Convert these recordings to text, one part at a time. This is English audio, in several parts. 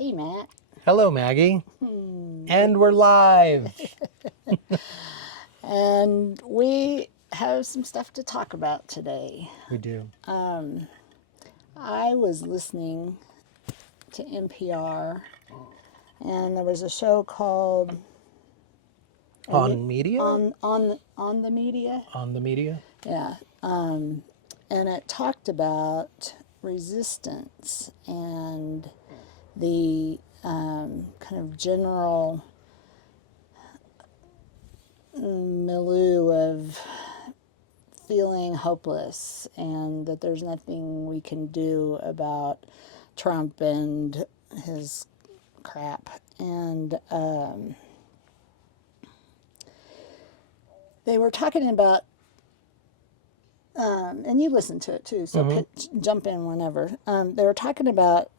Hey, Matt. Hello, Maggie. And we're live. And we have some stuff to talk about today. We do. I was listening to NPR, and there was a show called On media? on the media. On the media? Yeah, and it talked about resistance and the kind of general milieu of feeling hopeless and that there's nothing we can do about Trump and his crap. And they were talking about, and you listen to it too, so jump in whenever. They were talking about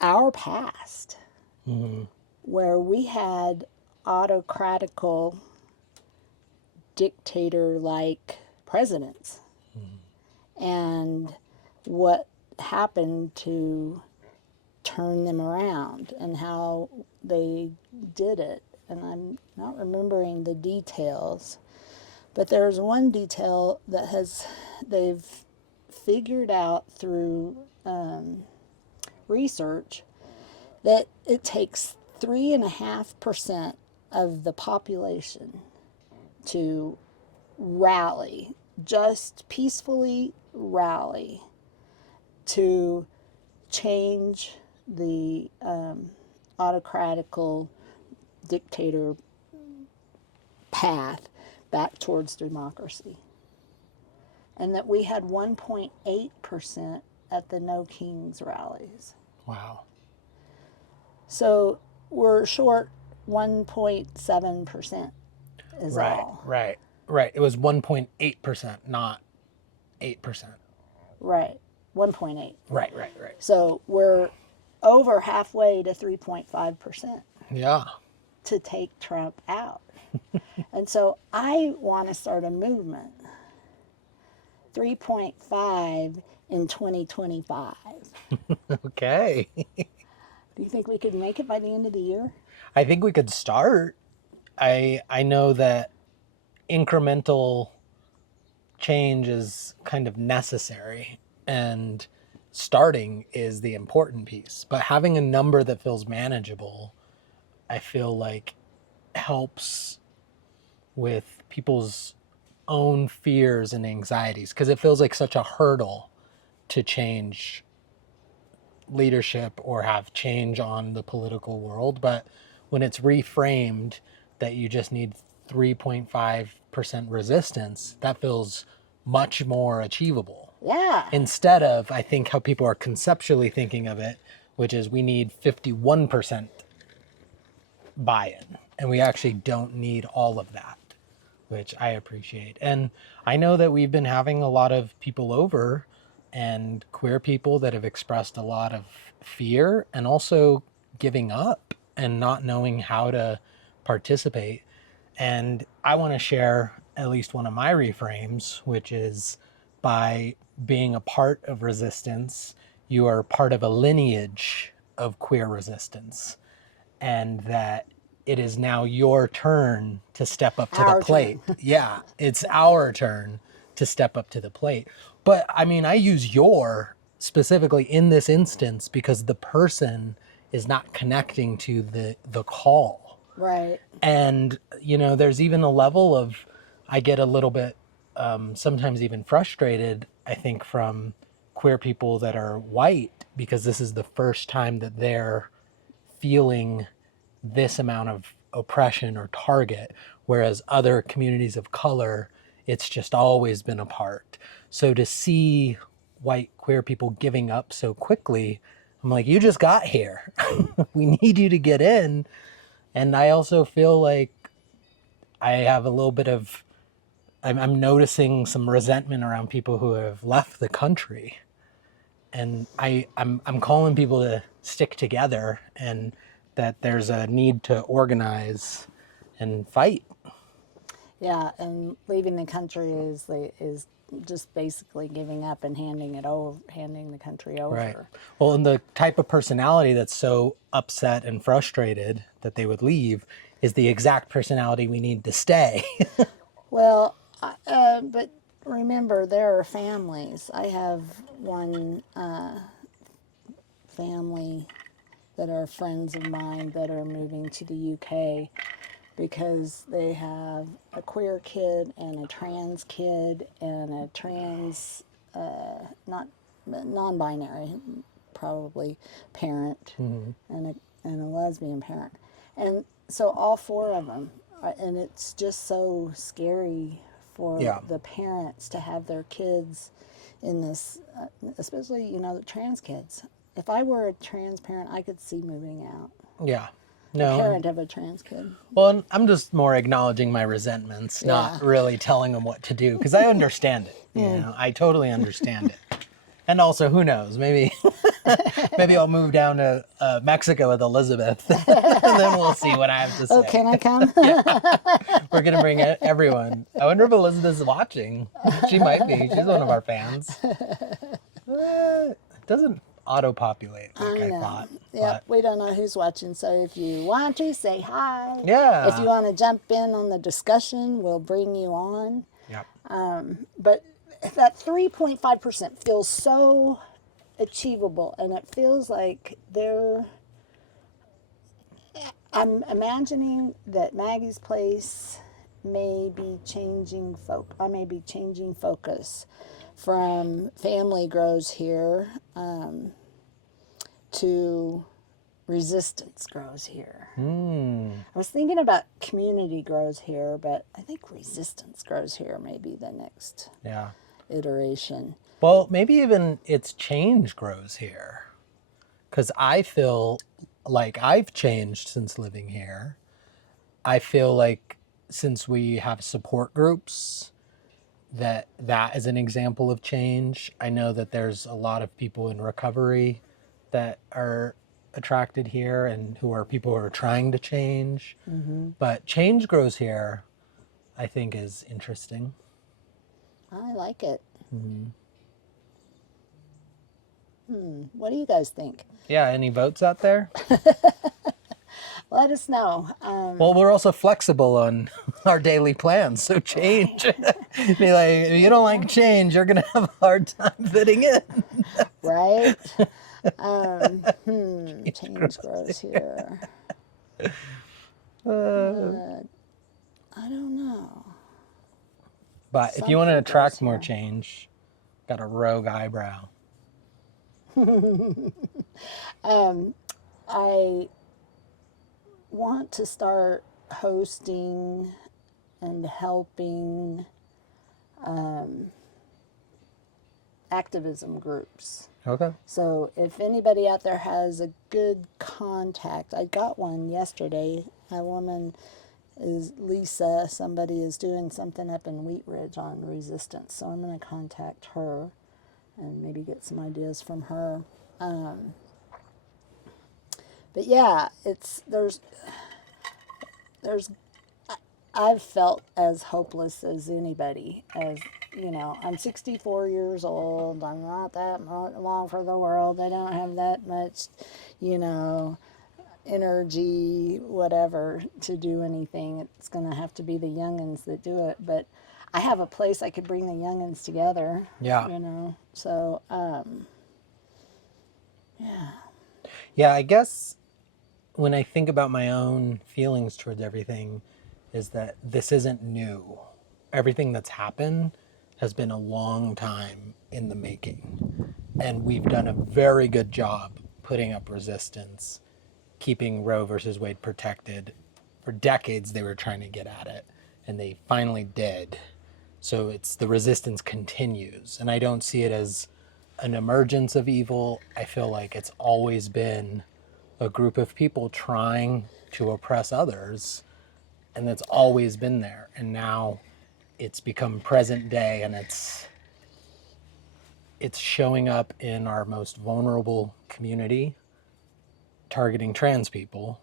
our past, where we had autocratical dictator-like presidents, and what happened to turn them around and how they did it. And I'm not remembering the details, but there's one detail that they've figured out through research that it takes 3.5% of the population to rally, just peacefully rally, to change the autocratical dictator path back towards democracy. And that we had 1.8% at the No Kings rallies. Wow. So we're short 1.7% is all. Right. It was 1.8%, not 8%. Right. 1.8. Right. So we're over halfway to 3.5% Yeah. to take Trump out. And so I want to start a movement. 3.5 in 2025. Okay. Do you think we could make it by the end of the year? I think we could start. I know that incremental change is kind of necessary, and starting is the important piece. But having a number that feels manageable, I feel like helps with people's own fears and anxieties, because it feels like such a hurdle to change leadership or have change on the political world. But when it's reframed that you just need 3.5% resistance, that feels much more achievable. Yeah. Instead of, I think, how people are conceptually thinking of it, which is we need 51% buy-in, and we actually don't need all of that, which I appreciate. And I know that we've been having a lot of people over, and queer people that have expressed a lot of fear and also giving up and not knowing how to participate. And I want to share at least one of my reframes, which is, by being a part of resistance, you are part of a lineage of queer resistance, and that it is now your turn to step up to the plate. Yeah, it's our turn to step up to the plate. But I mean, I use your specifically in this instance because the person is not connecting to the call. Right. And, there's even a level of, I get a little bit, sometimes even frustrated, I think, from queer people that are white, because this is the first time that they're feeling this amount of oppression or target, whereas other communities of color, it's just always been a part. So to see white queer people giving up so quickly, I'm like, you just got here. We need you to get in. And I also feel like I have a little bit of, I'm noticing some resentment around people who have left the country. And I'm calling people to stick together, and that there's a need to organize and fight. Yeah, and leaving the country is just basically giving up and handing the country over. Right. Well, and the type of personality that's so upset and frustrated that they would leave is the exact personality we need to stay. Well, but remember, there are families. I have one family that are friends of mine that are moving to the UK because they have a queer kid and a trans kid and a trans, not non-binary, probably parent, and a lesbian parent. And so all four of them, and it's just so scary for the parents to have their kids in this, especially, the trans kids. If I were a trans parent, I could see moving out. Yeah. The No. parent of a trans kid. Well, I'm just more acknowledging my resentments, not really telling them what to do, because I understand it. I totally understand it. And also, who knows? Maybe I'll move down to Mexico with Elizabeth, and then we'll see what I have to say. Oh, can I come? We're gonna bring everyone. I wonder if Elizabeth's watching. She might be. She's one of our fans. It doesn't auto-populate like I thought. Yeah, we don't know who's watching, so if you want to, say hi. Yeah. If you want to jump in on the discussion, we'll bring you on. Yep. But that 3.5% feels so achievable, and it feels like I'm imagining that Maggie's Place may be changing focus from family grows here to resistance grows here. I was thinking about community grows here, but I think resistance grows here may be the next iteration. Well, maybe even it's change grows here. Because I feel like I've changed since living here. I feel like since we have support groups, that is an example of change. I know that there's a lot of people in recovery that are attracted here and who are people who are trying to change. But change grows here, I think, is interesting. I like it. What do you guys think? Yeah, any votes out there? Let us know. Well, we're also flexible on our daily plans, so change. Be like, if you don't like change, you're going to have a hard time fitting in. Right? Change grows here. I don't know. But if you want to Something attract grows more here. change, got a rogue eyebrow. I want to start hosting and helping activism groups. Okay. So if anybody out there has a good contact, I got one yesterday. A woman is Lisa. Somebody is doing something up in Wheat Ridge on resistance. So I'm going to contact her and maybe get some ideas from her. But yeah, I've felt as hopeless as anybody. As I'm 64 years old. I'm not that long for the world. I don't have that much, energy, whatever, to do anything. It's going to have to be the youngins that do it. But I have a place I could bring the youngins together. Yeah. So, yeah. Yeah, I guess when I think about my own feelings towards everything is that this isn't new. Everything that's happened has been a long time in the making. And we've done a very good job putting up resistance, keeping Roe versus Wade protected. For decades they were trying to get at it, and they finally did. So the resistance continues. And I don't see it as an emergence of evil. I feel like it's always been a group of people trying to oppress others, and that's always been there. And now it's become present day, and it's showing up in our most vulnerable community, targeting trans people.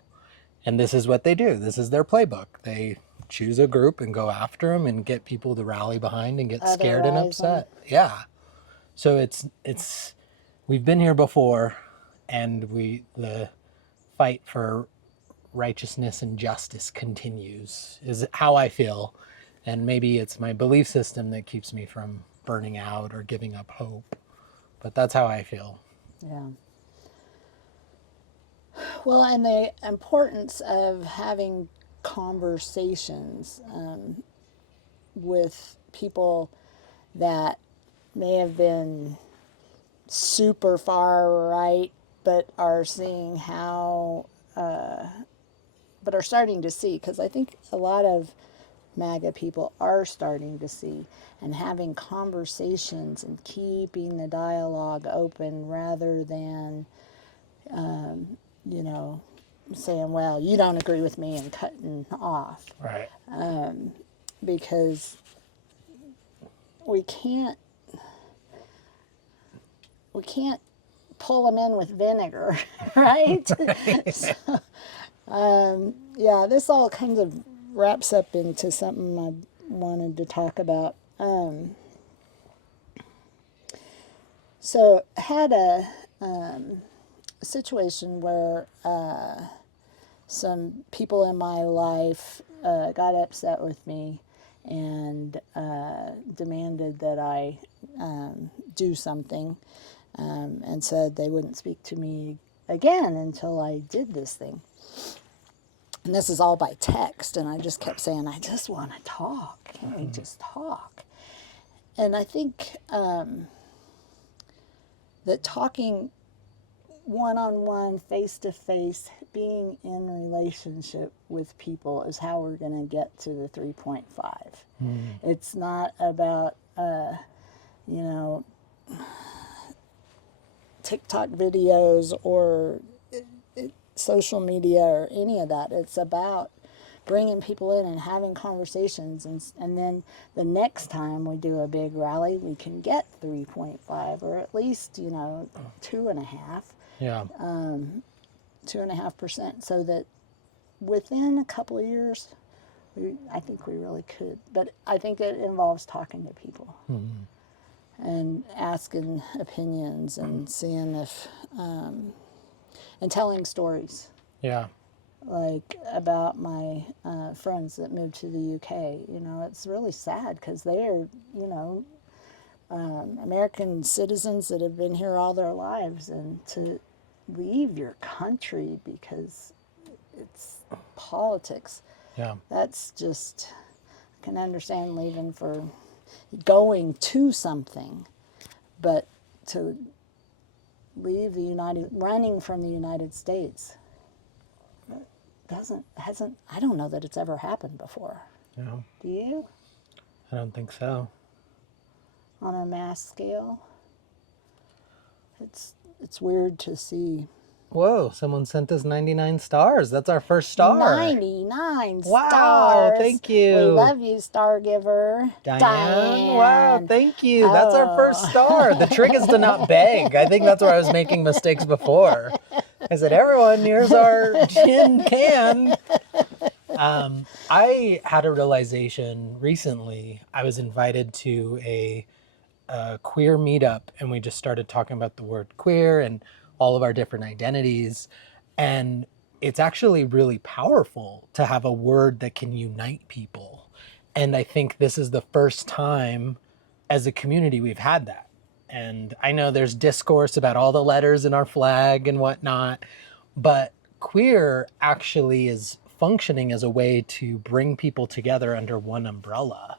And this is what they do. This is their playbook. They choose a group and go after them and get people to rally behind and get scared and Otherize 'em. upset. Yeah. So we've been here before, and the fight for righteousness and justice continues, is how I feel. And maybe it's my belief system that keeps me from burning out or giving up hope. But that's how I feel. Yeah. Well, and the importance of having conversations with people that may have been super far right, but are seeing how, but are starting to see, because I think a lot of MAGA people are starting to see, and having conversations and keeping the dialogue open rather than, you know, saying, well, you don't agree with me and cutting off. Right. Because we can't pull them in with vinegar, right? So, yeah, this all kind of wraps up into something I wanted to talk about. So I had a situation where some people in my life got upset with me and demanded that I do something, and said they wouldn't speak to me again until I did this thing. And this is all by text, and I just kept saying, I just want to talk. Can we just talk? And I think that talking one-on-one, face-to-face, being in relationship with people is how we're going to get to the 3.5. It's not about, you know, TikTok videos or social media or any of that. It's about bringing people in and having conversations, and then the next time we do a big rally, we can get 3.5, or at least, you know, 2.5. Yeah. 2.5%, so that within a couple of years, I think we really could. But I think it involves talking to people and asking opinions and seeing if, and telling stories. Yeah. Like about my friends that moved to the UK. You know, it's really sad because they are, you know, American citizens that have been here all their lives, and to leave your country because it's politics. Yeah. That's just, I can understand leaving for going to something, but to leave running from the United States hasn't, I don't know that it's ever happened before. No, Do you? I don't think so. On a mass scale? It's weird to see. Whoa, someone sent us 99 stars. That's our first star. 99 Wow, stars. thank you. We love you, star giver. Diane. Wow, thank you. That's our first star. The trick is to not beg. I think that's where I was making mistakes before. I said, everyone, here's our tin can. I had a realization recently. I was invited to a queer meetup, and we just started talking about the word queer and all of our different identities. And it's actually really powerful to have a word that can unite people. And I think this is the first time as a community we've had that. And I know there's discourse about all the letters in our flag and whatnot, but queer actually is functioning as a way to bring people together under one umbrella.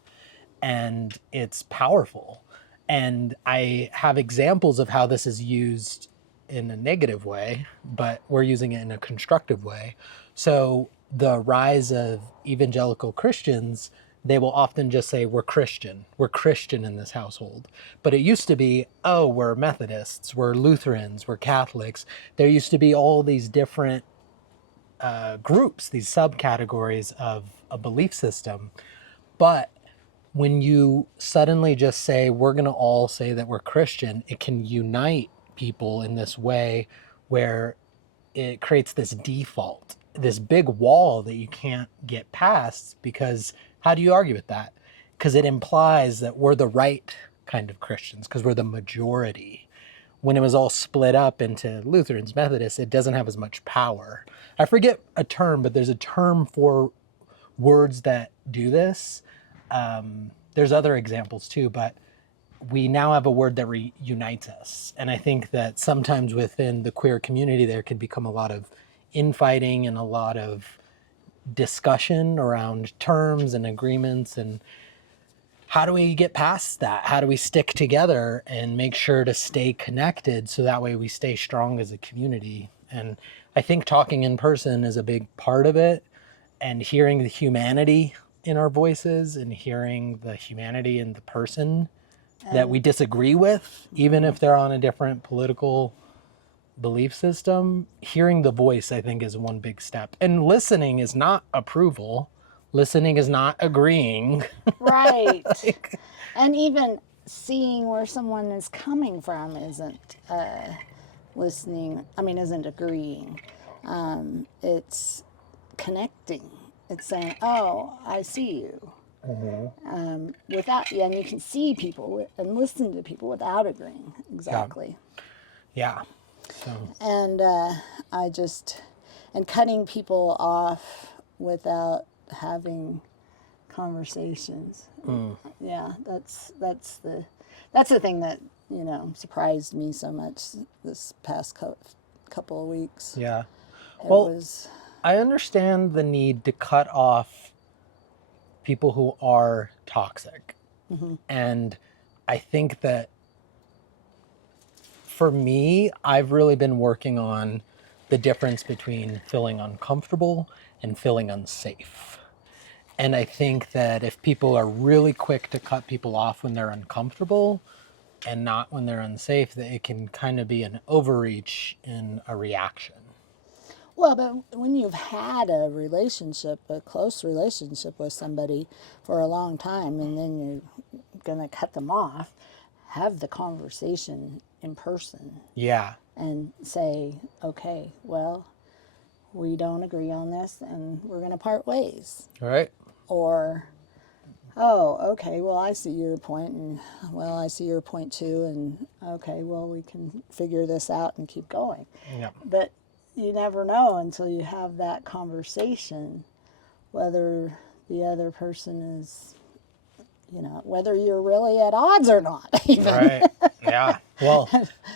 And it's powerful. And I have examples of how this is used in a negative way, but we're using it in a constructive way. So the rise of evangelical Christians, they will often just say, we're Christian in this household. But it used to be, oh, we're Methodists, we're Lutherans, we're Catholics. There used to be all these different groups, these subcategories of a belief system. But when you suddenly just say, we're going to all say that we're Christian, it can unite people in this way where it creates this default. this big wall that you can't get past, because how do you argue with that? Because it implies that we're the right kind of Christians because we're the majority. When it was all split up into Lutherans, Methodists, it doesn't have as much power. I forget a term, but there's a term for words that do this. There's other examples too, but we now have a word that reunites us. And I think that sometimes within the queer community, there can become a lot of infighting and a lot of discussion around terms and agreements. And how do we get past that? How do we stick together and make sure to stay connected so that way we stay strong as a community? And I think talking in person is a big part of it, and hearing the humanity in our voices and hearing the humanity in the person that we disagree with, even if they're on a different political belief system, hearing the voice, I think, is one big step. And listening is not approval. Listening is not agreeing. Right. And even seeing where someone is coming from isn't listening. I mean, isn't agreeing. It's connecting. It's saying, oh, I see you. Without, and you can see people and listen to people without agreeing. Exactly. Yeah. So. And and cutting people off without having conversations. Yeah, that's the thing that, surprised me so much this past couple of weeks. Yeah. Well, I understand the need to cut off people who are toxic. And I think that for me, I've really been working on the difference between feeling uncomfortable and feeling unsafe. And I think that if people are really quick to cut people off when they're uncomfortable and not when they're unsafe, that it can kind of be an overreach in a reaction. Well, but when you've had a close relationship with somebody for a long time, and then you're going to cut them off, have the conversation in person. Yeah. And say, okay, well, we don't agree on this and we're going to part ways. All right. Or, oh, okay, well, I see your point, and, well, I see your point too, and, okay, well, we can figure this out and keep going. Yeah. But you never know until you have that conversation whether the other person is, whether you're really at odds or not. Even. Right. Yeah. Well,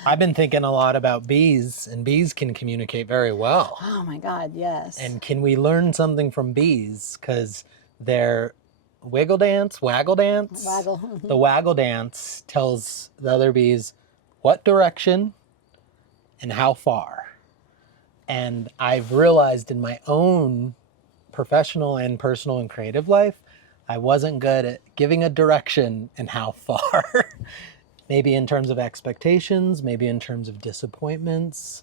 I've been thinking a lot about bees, and bees can communicate very well. Oh my God, yes. And can we learn something from bees? Because their waggle dance. The waggle dance tells the other bees what direction and how far. And I've realized in my own professional and personal and creative life, I wasn't good at giving a direction and how far. Maybe in terms of expectations, maybe in terms of disappointments.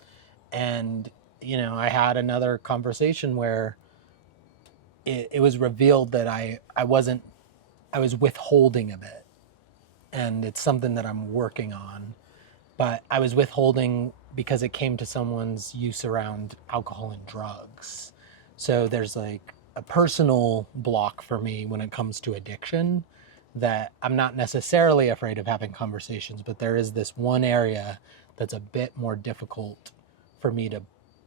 And, I had another conversation where it was revealed that I was withholding a bit. And it's something that I'm working on. But I was withholding because it came to someone's use around alcohol and drugs. So there's like a personal block for me when it comes to addiction that I'm not necessarily afraid of having conversations, but there is this one area that's a bit more difficult for me to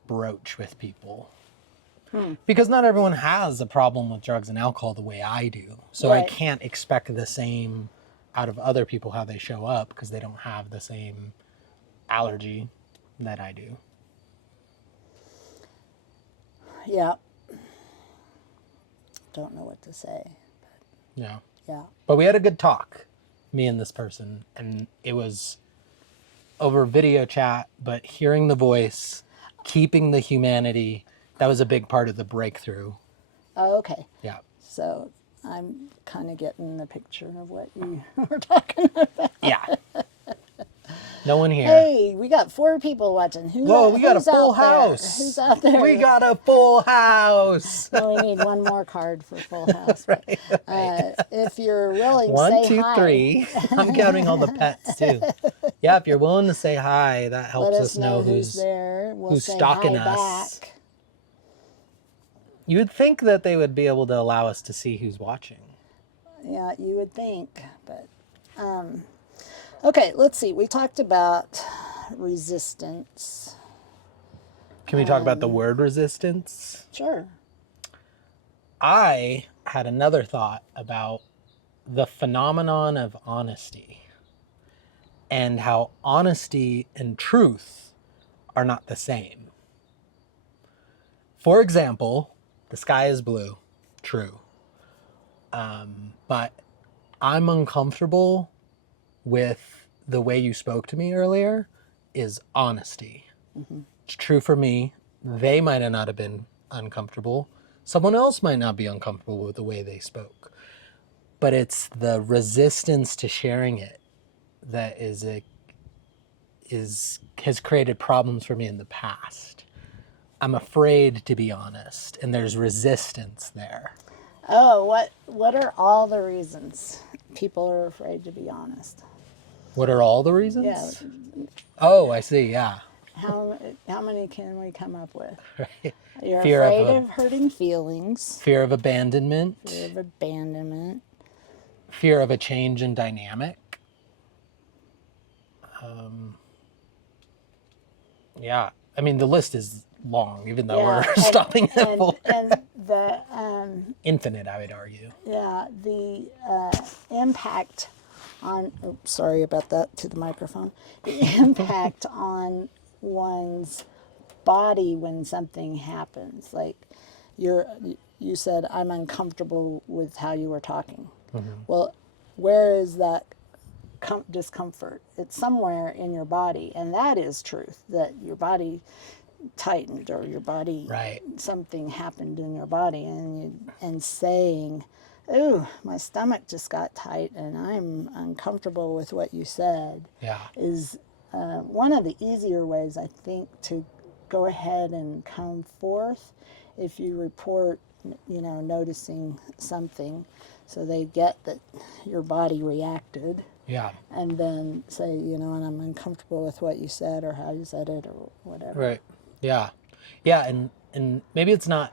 broach with people. Because not everyone has a problem with drugs and alcohol the way I do. So right. I can't expect the same out of other people how they show up because they don't have the same allergy that I do. Yeah. Don't know what to say. Yeah. Yeah. But we had a good talk, me and this person, and it was over video chat, but hearing the voice, keeping the humanity, that was a big part of the breakthrough. Oh, okay. Yeah. So I'm kind of getting the picture of what you were talking about. Yeah. No one here. Hey, we got 4 people watching. Whoa, we got a full house. Who's out there? We got a full house. Well, we need one more card for full house. Right. If you're willing, 1, say 2, hi. 3. I'm counting all the pets too. Yeah, if you're willing to say hi, that helps Let us know who's there. We'll who's say stalking hi us. Back. You would think that they would be able to allow us to see who's watching. Yeah, you would think, but okay, let's see. We talked about resistance. Can we talk about the word resistance? Sure. I had another thought about the phenomenon of honesty and how honesty and truth are not the same. For example, the sky is blue. True. But I'm uncomfortable with the way you spoke to me earlier is honesty. It's true for me. They might not have been uncomfortable. Someone else might not be uncomfortable with the way they spoke. But it's the resistance to sharing it that has created problems for me in the past. I'm afraid to be honest, and there's resistance there. Oh, what are all the reasons people are afraid to be honest? What are all the reasons? Yeah. Oh, I see. Yeah. How many can we come up with? Right. You're Fear afraid of hurting feelings. Fear of abandonment. Fear of abandonment. Fear of a change in dynamic. Yeah. I mean, the list is long, even though we're stopping at four. And the infinite, I would argue. yeah, the impact on. Oops, sorry about that to the microphone. The impact on one's body when something happens, like you said, I'm uncomfortable with how you were talking. Well, where is that discomfort? It's somewhere in your body, and that is truth, that your body tightened, or your body, right, something happened in your body, and saying, ooh, my stomach just got tight and I'm uncomfortable with what you said, is one of the easier ways, I think, to go ahead and come forth if you report, noticing something, so they get that your body reacted. Yeah. And then say, and I'm uncomfortable with what you said or how you said it or whatever. Right. Yeah. Yeah, and maybe it's not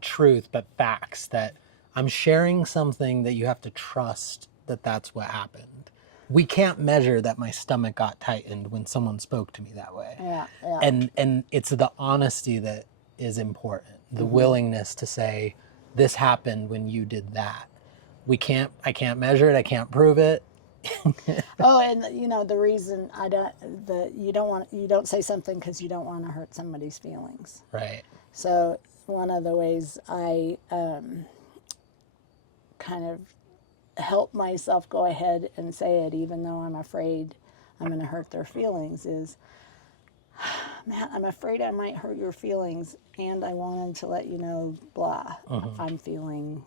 truth, but facts, that I'm sharing something that you have to trust that that's what happened. We can't measure that my stomach got tightened when someone spoke to me that way. Yeah. And it's the honesty that is important. The willingness to say, this happened when you did that. I can't measure it, I can't prove it. Oh, and the reason you don't say something because you don't want to hurt somebody's feelings. Right. So one of the ways I kind of help myself go ahead and say it, even though I'm afraid I'm going to hurt their feelings, is, man, I'm afraid I might hurt your feelings, and I wanted to let you know, blah, I'm feeling,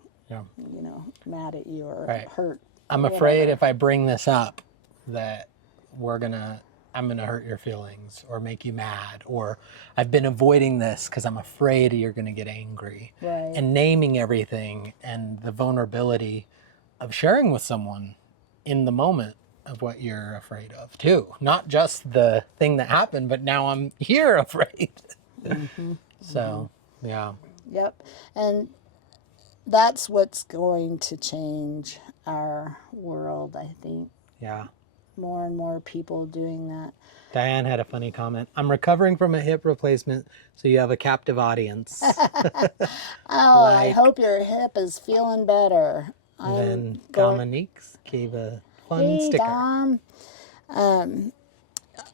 mad at you or hurt. I'm afraid if I bring this up that I'm gonna hurt your feelings or make you mad, or I've been avoiding this because I'm afraid you're gonna get angry. Right. And naming everything and the vulnerability of sharing with someone in the moment of what you're afraid of too. Not just the thing that happened, but now I'm here afraid. So, yeah. Yep. And that's what's going to change our world, I think. Yeah. More and more people doing that. Diane had a funny comment. I'm recovering from a hip replacement, so you have a captive audience. I hope your hip is feeling better. And then Dominique's gave a fun sticker. Dom.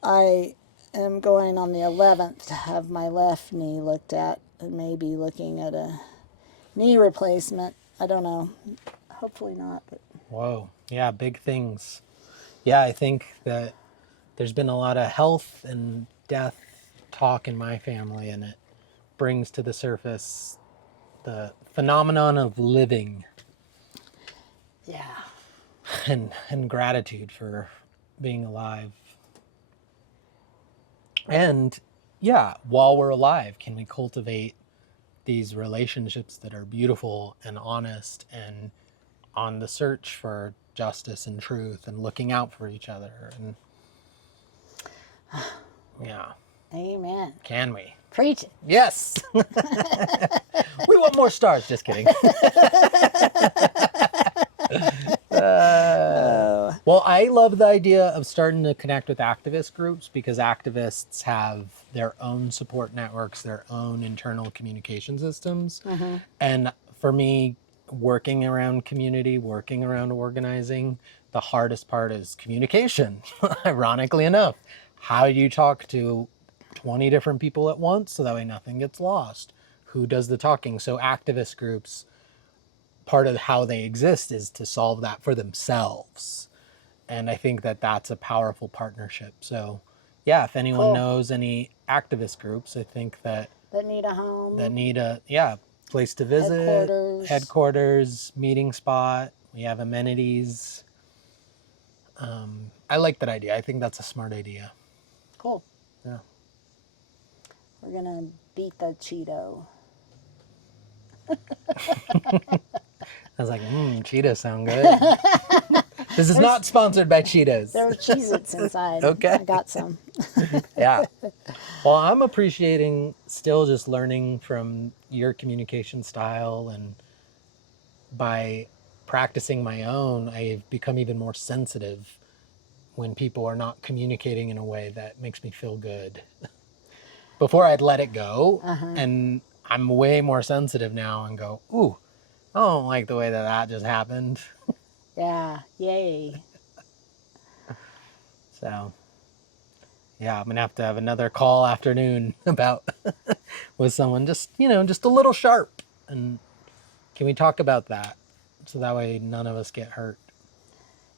I am going on the 11th to have my left knee looked at, and maybe looking at a knee replacement. I don't know. Hopefully not. But. Whoa. Yeah, big things. Yeah, I think that there's been a lot of health and death talk in my family, and it brings to the surface the phenomenon of living. Yeah. And gratitude for being alive. And yeah, while we're alive, can we cultivate these relationships that are beautiful and honest and on the search for justice and truth and looking out for each other? And yeah. Amen. Can we? Preach it. Yes. We want more stars. Just kidding. Well, I love the idea of starting to connect with activist groups because activists have their own support networks, their own internal communication systems. And for me, working around community, working around organizing, the hardest part is communication, ironically enough. How do you talk to 20 different people at once so that way nothing gets lost? Who does the talking? So activist groups, part of how they exist is to solve that for themselves. And I think that that's a powerful partnership. So yeah, if anyone knows any activist groups, I think that need a home. that need a place to visit, headquarters, meeting spot. We have amenities. I like that idea. I think that's a smart idea. Cool. Yeah. We're gonna beat the Cheeto. I was like, Cheetos sound good. This is not sponsored by Cheetos. There were Cheez-Its inside. Okay. I got some. Yeah. Well, I'm appreciating still just learning from your communication style, and by practicing my own, I've become even more sensitive when people are not communicating in a way that makes me feel good. Before I'd let it go, and I'm way more sensitive now and go, ooh, I don't like the way that just happened. Yeah, yay. So, yeah, I'm going to have another call afternoon about with someone just a little sharp. And can we talk about that? So that way none of us get hurt.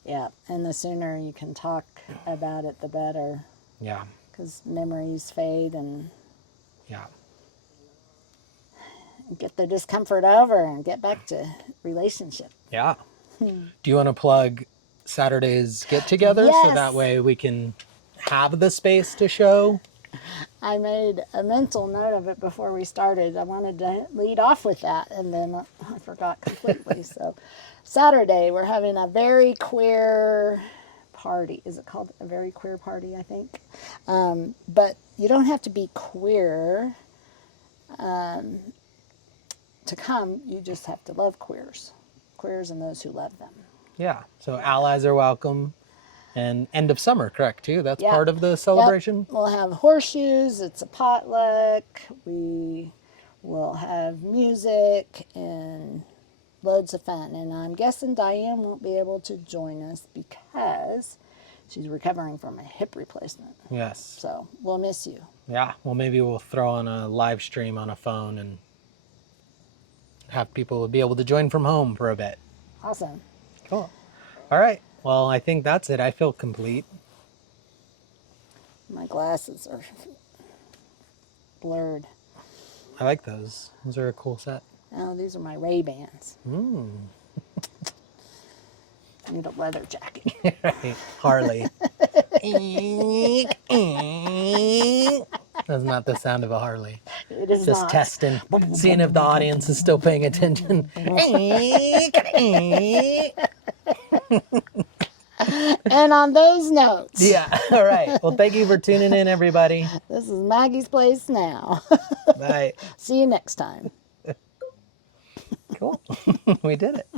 Yeah, and the sooner you can talk about it, the better. Yeah. Because memories fade and Yeah. get the discomfort over and get back to relationship. Yeah. Do you want to plug Saturday's get together so Yes. that way we can have the space to show? I made a mental note of it before we started. I wanted to lead off with that, and then I forgot completely. So Saturday, we're having a very queer party. Is it called a very queer party, I think? But you don't have to be queer to come. You just have to love queers and those who love them. Yeah. So allies are welcome. And end of summer, correct, too? That's Yeah. part of the celebration? Yep. We'll have horseshoes. It's a potluck. We will have music and loads of fun. And I'm guessing Diane won't be able to join us because she's recovering from a hip replacement. Yes. So we'll miss you. Yeah. Well, maybe we'll throw on a live stream on a phone and have people be able to join from home for a bit. Awesome. Cool. All right. Well, I think that's it. I feel complete. My glasses are blurred. I like those. Those are a cool set. Oh, these are my Ray-Bans. Mm. I need a leather jacket. Harley. That's not the sound of a Harley. It is Just not. testing, seeing if the audience is still paying attention. And on those notes, Yeah. All right. Well, thank you for tuning in, everybody. this is Maggie's Place now. Bye. See you next time. Cool. We did it.